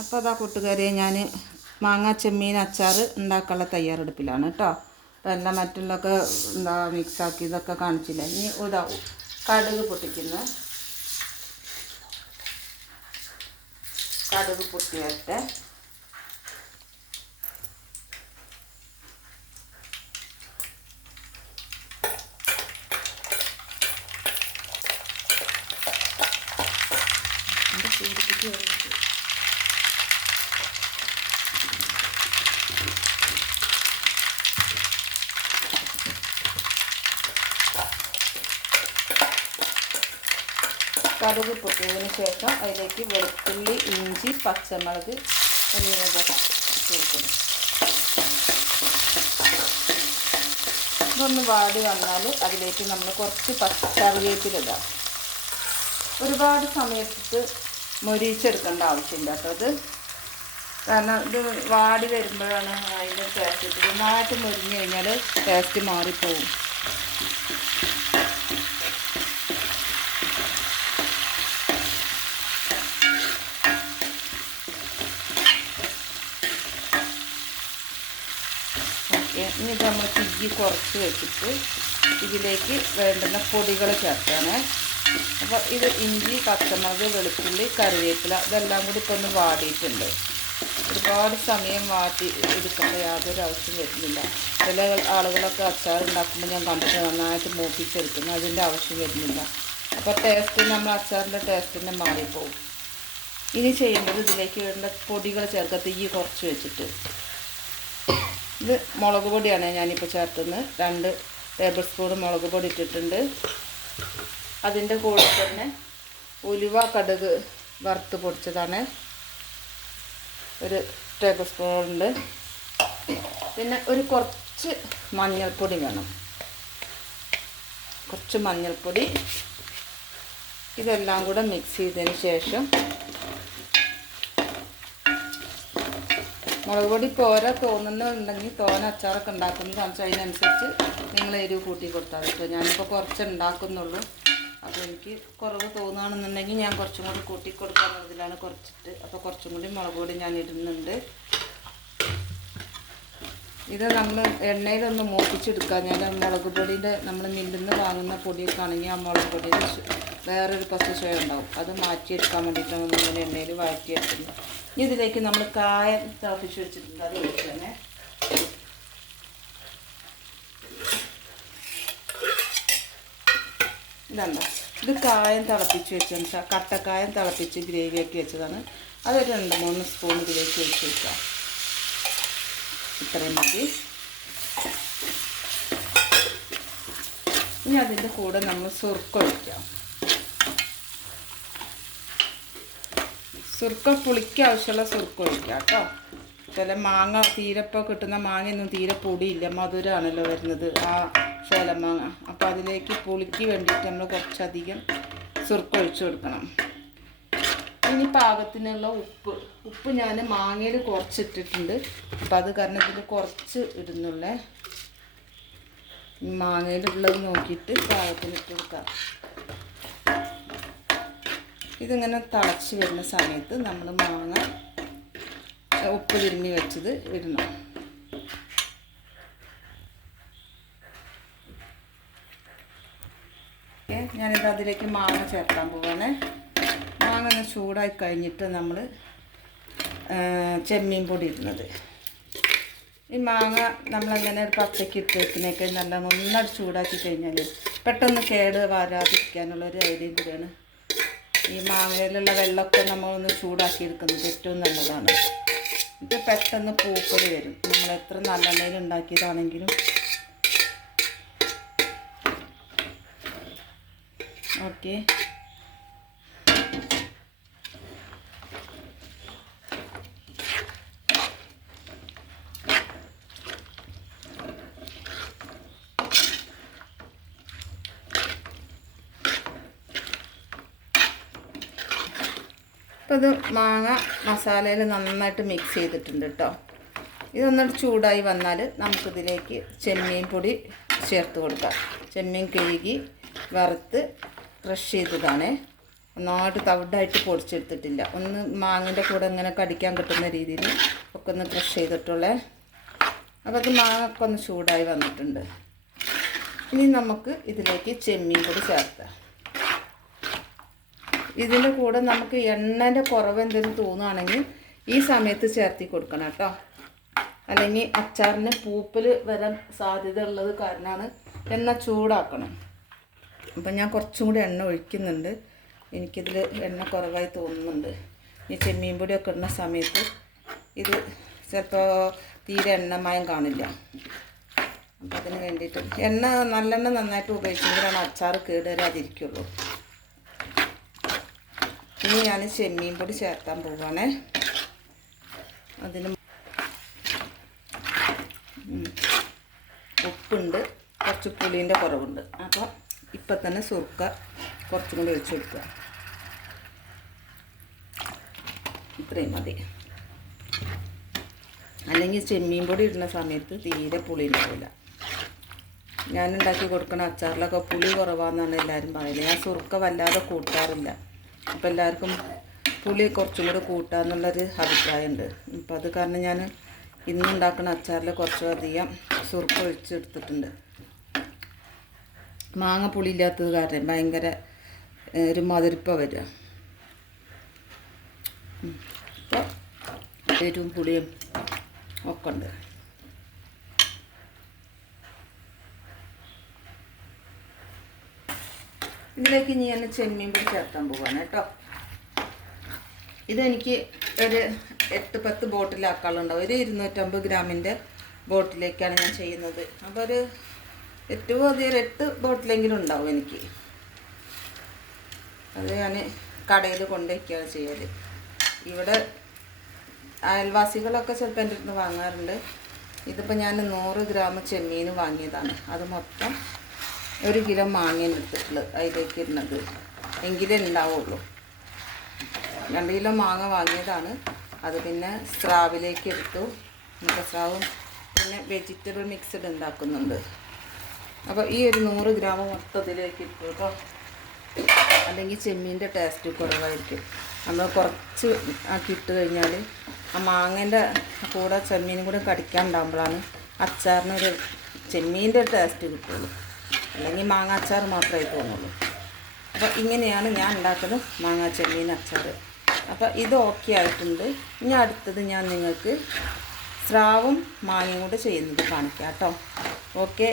അപ്പോൾ അതാ കൂട്ടുകാരെ, ഞാൻ മാങ്ങ ചെമ്മീൻ അച്ചാർ ഉണ്ടാക്കാനുള്ള തയ്യാറെടുപ്പിലാണ് കേട്ടോ. അപ്പോൾ എല്ലാം മറ്റുള്ളതൊക്കെ മിക്സാക്കി ഇതൊക്കെ കാണിച്ചില്ല. ഇനി ഇതാ കടുക് പൊട്ടിക്കുന്നു. കടുക് പൊട്ടി വരട്ടെ. കടുക് പൊട്ടിയതിന് ശേഷം അതിലേക്ക് വെളുത്തുള്ളി, ഇഞ്ചി, പച്ചമുളക് എന്നിവ ചേർക്കുന്നു. ഇതൊന്ന് വാടി വന്നാൽ അതിലേക്ക് നമ്മൾ കുറച്ച് കറിവേപ്പിലിടാം. ഒരുപാട് സമയത്ത് മൊരിച്ചെടുക്കേണ്ട ആവശ്യമില്ല കേട്ടോ. അത് കാരണം ഇത് വാടി വരുമ്പോഴാണ് അതിൻ്റെ ടേസ്റ്റ്. നന്നായിട്ട് മൊരിഞ്ഞ് കഴിഞ്ഞാൽ ടേസ്റ്റ് മാറിപ്പോവും. ഇനി ഇത് നമ്മൾ തീ കുറച്ച് വെച്ചിട്ട് ഇതിലേക്ക് വേണ്ടുന്ന പൊടികൾ ചേർക്കാണ്. അപ്പോൾ ഇത് ഇഞ്ചി, പച്ചമുളക്, വെളുത്തുള്ളി, കറിവേപ്പില ഇതെല്ലാം കൂടി ഇപ്പോൾ ഒന്ന് വാടിയിട്ടുണ്ട്. ഒരുപാട് സമയം വാട്ടി എടുക്കേണ്ട യാതൊരു ആവശ്യം വരുന്നില്ല. ചില ആളുകളൊക്കെ അച്ചാർ ഉണ്ടാക്കുമ്പോൾ ഞാൻ കണ്ടിട്ട് നന്നായിട്ട് മൂപ്പിച്ചെടുക്കുന്നു. അതിൻ്റെ ആവശ്യം വരുന്നില്ല. അപ്പോൾ ടേസ്റ്റ് നമ്മൾ അച്ചാറിൻ്റെ ടേസ്റ്റ് തന്നെ മാറിപ്പോവും. ഇനി ചെയ്യേണ്ടത് ഇതിലേക്ക് വേണ്ട പൊടികൾ ചേർക്കുക. തീ കുറച്ച് വെച്ചിട്ട് ഇത് മുളക് പൊടിയാണ് ഞാനിപ്പോൾ ചേർക്കുന്നത്. 2 ടേബിൾ സ്പൂൺ മുളക് പൊടി ഇട്ടിട്ടുണ്ട്. അതിൻ്റെ കൂടെ തന്നെ ഉലുവ, കടുക് വറുത്ത് പൊടിച്ചതാണ് 1 ടേബിൾ സ്പൂൺ ഉണ്ട്. പിന്നെ കുറച്ച് മഞ്ഞൾപ്പൊടി വേണം. കുറച്ച് മഞ്ഞൾപ്പൊടി. ഇതെല്ലാം കൂടെ മിക്സ് ചെയ്തതിന് ശേഷം മുളക് പൊടി പോരാ തോന്നുന്നുണ്ടെങ്കിൽ തോന അച്ചാറൊക്കെ ഉണ്ടാക്കുന്നത് കാണിച്ചാൽ അതിനനുസരിച്ച് നിങ്ങൾ എരിവ് കൂട്ടി കൊടുത്താൽ കേട്ടോ. ഞാനിപ്പോൾ കുറച്ച് ഉണ്ടാക്കുന്നുള്ളൂ. അപ്പോൾ എനിക്ക് കുറവ് തോന്നുകയാണെന്നുണ്ടെങ്കിൽ ഞാൻ കുറച്ചും കൂടി കൂട്ടി കൊടുക്കാനുള്ളതിലാണ് കുറച്ചിട്ട്. അപ്പോൾ കുറച്ചും കൂടി മുളക് പൊടി ഞാൻ ഇടുന്നുണ്ട്. ഇത് നമ്മൾ എണ്ണയിലൊന്ന് മൂപ്പിച്ചെടുക്കാം. ഞാൻ മുളക് പൊടിയുടെ നമ്മൾ മില്ലിൽ നിന്ന് വാങ്ങുന്ന പൊടിയൊക്കെ ആണെങ്കിൽ ആ മുളക് പൊടിയിൽ വേറൊരു പച്ച ചുവ ഉണ്ടാവും. അത് മാറ്റിയെടുക്കാൻ വേണ്ടിയിട്ടാണ് നമ്മൾ എണ്ണയിൽ വഴറ്റിയെടുക്കുന്നത്. ഇനി ഇതിലേക്ക് നമ്മൾ കായം തിളപ്പിച്ച് വെച്ചിട്ടുണ്ട്. അത് ഒഴിച്ച് തന്നെ ഇതുണ്ടോ, ഇത് കായം തിളപ്പിച്ച് വെച്ചാൽ കട്ടക്കായം തിളപ്പിച്ച് ഗ്രേവിയാക്കി വെച്ചതാണ്. അതൊരു 2-3 സ്പൂൺ ഇതിലേക്ക് ഒഴിച്ച് വെക്കാം. ഇത്രയും മതി. ഇനി അതിൻ്റെ കൂടെ നമ്മൾ സുർക്ക ഒഴിക്കാം. സുർക്ക പുളിക്ക് ആവശ്യമുള്ള സുർക്ക ഒഴിക്കാം കേട്ടോ. ചില മാങ്ങ തീരപ്പോൾ കിട്ടുന്ന മാങ്ങയൊന്നും തീരെ പൊടിയില്ല, മധുരമാണല്ലോ വരുന്നത് ആ ശേലമാങ്ങ. അപ്പോൾ അതിലേക്ക് പുളിക്ക് വേണ്ടിയിട്ട് നമ്മൾ കുറച്ചധികം സുർക്ക ഒഴിച്ചു കൊടുക്കണം. ഇനി പാകത്തിനുള്ള ഉപ്പ് ഞാൻ മാങ്ങയിൽ കുറച്ചിട്ടിട്ടുണ്ട്. അപ്പം അത് കാരണം ഇതിൽ കുറച്ച് ഇടുന്നുള്ളേ. മാങ്ങയിലുള്ളത് നോക്കിയിട്ട് പാകത്തിന് ഇട്ട് കൊടുക്കാം. ഇതിങ്ങനെ തിളച്ച് വരുന്ന സമയത്ത് നമ്മൾ മാങ്ങ ഉപ്പ് തിരുമ്മി വെച്ചത് ഇടണം. ഞാനിത് അതിലേക്ക് മാങ്ങ ചേർക്കാൻ പോവാണ്. മാങ്ങ ഒന്ന് ചൂടായി കഴിഞ്ഞിട്ട് നമ്മൾ ചെമ്മീൻ പൊടി ഇടുന്നത്. ഈ മാങ്ങ നമ്മളങ്ങനെ ഒരു പച്ചയ്ക്ക് ഇട്ട് വെക്കുന്നതൊക്കെ നല്ല നന്നായിട്ട് ചൂടാക്കി കഴിഞ്ഞാൽ പെട്ടെന്ന് കേട് വരാതിരിക്കാനുള്ളൊരു ഐഡിയ കൂടിയാണ്. ഈ മാങ്ങയിലുള്ള വെള്ളമൊക്കെ നമ്മളൊന്ന് ചൂടാക്കി എടുക്കുന്നത് ഏറ്റവും നല്ലതാണ്. ഇത് പെട്ടെന്ന് പൂപ്പൽ വരും. നമ്മൾ എത്ര നല്ലെണ്ണയിൽ ഉണ്ടാക്കിയതാണെങ്കിലും. ഓക്കെ, അപ്പോൾ ഇത് മാങ്ങ മസാലയിൽ നന്നായിട്ട് മിക്സ് ചെയ്തിട്ടുണ്ട് കേട്ടോ. ഇതൊന്നിട്ട് ചൂടായി വന്നാൽ നമുക്കിതിലേക്ക് ചെമ്മീൻ പൊടി ചേർത്ത് കൊടുക്കാം. ചെമ്മീൻ കഴുകി വറുത്ത് ക്രഷ് ചെയ്തതാണ്. ഒന്നായിട്ട് തവിടായിട്ട് പൊടിച്ചെടുത്തിട്ടില്ല. ഒന്ന് മാങ്ങൻ്റെ കൂടെ ഇങ്ങനെ കടിക്കാൻ കിട്ടുന്ന രീതിയിൽ ഒക്കെ ഒന്ന് ക്രഷ് ചെയ്തിട്ടുള്ളേ. അപ്പോൾ അത് മാങ്ങ ഒക്കെ ഒന്ന് ചൂടായി വന്നിട്ടുണ്ട്. ഇനി നമുക്ക് ഇതിലേക്ക് ചെമ്മീൻ പൊടി ചേർക്കാം. ഇതിൻ്റെ കൂടെ നമുക്ക് എണ്ണൻ്റെ കുറവ് എന്തെങ്കിലും തോന്നുകയാണെങ്കിൽ ഈ സമയത്ത് ചേർത്തി കൊടുക്കണം കേട്ടോ. അല്ലെങ്കിൽ അച്ചാറിന് പൂപ്പൽ വരാൻ സാധ്യത ഉള്ളത് കാരണമാണ് എണ്ണ ചൂടാക്കണം. അപ്പം ഞാൻ കുറച്ചും കൂടി എണ്ണ ഒഴിക്കുന്നുണ്ട്. എനിക്കിതിൽ എണ്ണ കുറവായി തോന്നുന്നുണ്ട്. ഈ ചെമ്മീൻ പൊടിയൊക്കെ ഇടുന്ന സമയത്ത് ഇത് ചിലപ്പോൾ തീരെ എണ്ണമയം കാണില്ല. അപ്പം അതിന് വേണ്ടിയിട്ട് നല്ലെണ്ണ നന്നായിട്ട് ഉപയോഗിച്ചെങ്കിലാണ് അച്ചാർ കേടുവരാതിരിക്കുള്ളൂ. ഇനി ഞാൻ ചെമ്മീൻ പൊടി ചേർക്കാൻ പോവുകയാണേ. അതിന് ഉപ്പുണ്ട്, കുറച്ച് പുളീൻ്റെ കുറവുണ്ട്. അപ്പോൾ ഇപ്പം തന്നെ സുർക്ക കുറച്ചും കൂടി ഒഴിച്ച് കൊടുക്കുക. ഇത്രയും മതി. അല്ലെങ്കിൽ ചെമ്മീൻ പൊടി ഇടുന്ന സമയത്ത് തീരെ പുളി ഉണ്ടാവില്ല. ഞാനുണ്ടാക്കി കൊടുക്കുന്ന അച്ചാറിലൊക്കെ പുളി കുറവാണെന്നാണ് എല്ലാവരും പറയുന്നത്. ഞാൻ സുർക്ക വല്ലാതെ കൂട്ടാറില്ല. അപ്പോൾ എല്ലാവർക്കും പുളി കുറച്ചും കൂടി കൂട്ടാമെന്നുള്ളൊരു അഭിപ്രായമുണ്ട്. അപ്പോൾ അത് കാരണം ഞാൻ ഇന്നുണ്ടാക്കുന്ന അച്ചാറിൽ കുറച്ചധികം സുർക്ക ഒഴിച്ചെടുത്തിട്ടുണ്ട്. മാങ്ങ പുളി ഇല്ലാത്തത് കാരണം ഭയങ്കര ഒരു മധുരിപ്പ വരിക. അപ്പോൾ എരിവും പുളിയും ഒക്കെ ഉണ്ട്. ഇതിലേക്ക് ഞാൻ ചെമ്മീൻ പൊടി ചേർക്കാൻ പോവാണ് കേട്ടോ. ഇതെനിക്ക് ഒരു 8-10 ബോട്ടിലാക്കാളുണ്ടാവും. ഒരു 250 ഗ്രാമിൻ്റെ ബോട്ടിലേക്കാണ് ഞാൻ ചെയ്യുന്നത്. അപ്പോൾ ഒരു ഏറ്റവും അധികം 8 ബോട്ടിലെങ്കിലും ഉണ്ടാവും എനിക്ക്. അത് ഞാൻ കടയിൽ കൊണ്ടുവയ്ക്കുകയാണ് ചെയ്യൽ. ഇവിടെ അയൽവാസികളൊക്കെ ചിലപ്പോൾ എൻ്റെ അടുത്ത് വാങ്ങാറുണ്ട്. ഇതിപ്പോൾ ഞാൻ 100 ഗ്രാം ചെമ്മീൻ വാങ്ങിയതാണ്. അത് മൊത്തം 1 കിലോ മാങ്ങ എടുത്തിട്ടുള്ളത് അതിലേക്ക് ഇടുന്നത് എങ്കിലേ ഉണ്ടാവുള്ളൂ. 2 കിലോ മാങ്ങ വാങ്ങിയതാണ്. അത് പിന്നെ സ്രാവിലേക്ക് എടുത്തു. സ്രാവും പിന്നെ വെജിറ്റബിൾ മിക്സ്ഡ് ഉണ്ടാക്കുന്നുണ്ട്. അപ്പോൾ ഈ ഒരു 100 ഗ്രാം മൊത്തത്തിലേക്ക് ഇട്ടു കേട്ടോ. അല്ലെങ്കിൽ ചെമ്മീൻ്റെ ടേസ്റ്റ് കുറവായിരിക്കും. നമ്മൾ കുറച്ച് ആക്കി ഇട്ട് കഴിഞ്ഞാൽ ആ മാങ്ങേൻ്റെ കൂടെ ചെമ്മീനും കൂടെ കടിക്കാനുണ്ടാകുമ്പോഴാണ് അച്ചാറിനൊരു ചെമ്മീൻ്റെ ടേസ്റ്റ് കിട്ടുള്ളൂ. അല്ലെങ്കിൽ മാങ്ങ അച്ചാർ മാത്രമേ തോന്നുള്ളൂ. അപ്പോൾ ഇങ്ങനെയാണ് ഞാൻ ഉണ്ടാക്കുന്നത് മാങ്ങ ചെമ്മീൻ അച്ചാർ. അപ്പോൾ ഇത് ഓക്കെ ആയിട്ടുണ്ട്. ഇനി അടുത്തത് ഞാൻ നിങ്ങൾക്ക് സ്രാവും മാങ്ങയും കൂടെ ചെയ്യുന്നത് കാണിക്കാം കേട്ടോ. ഓക്കെ.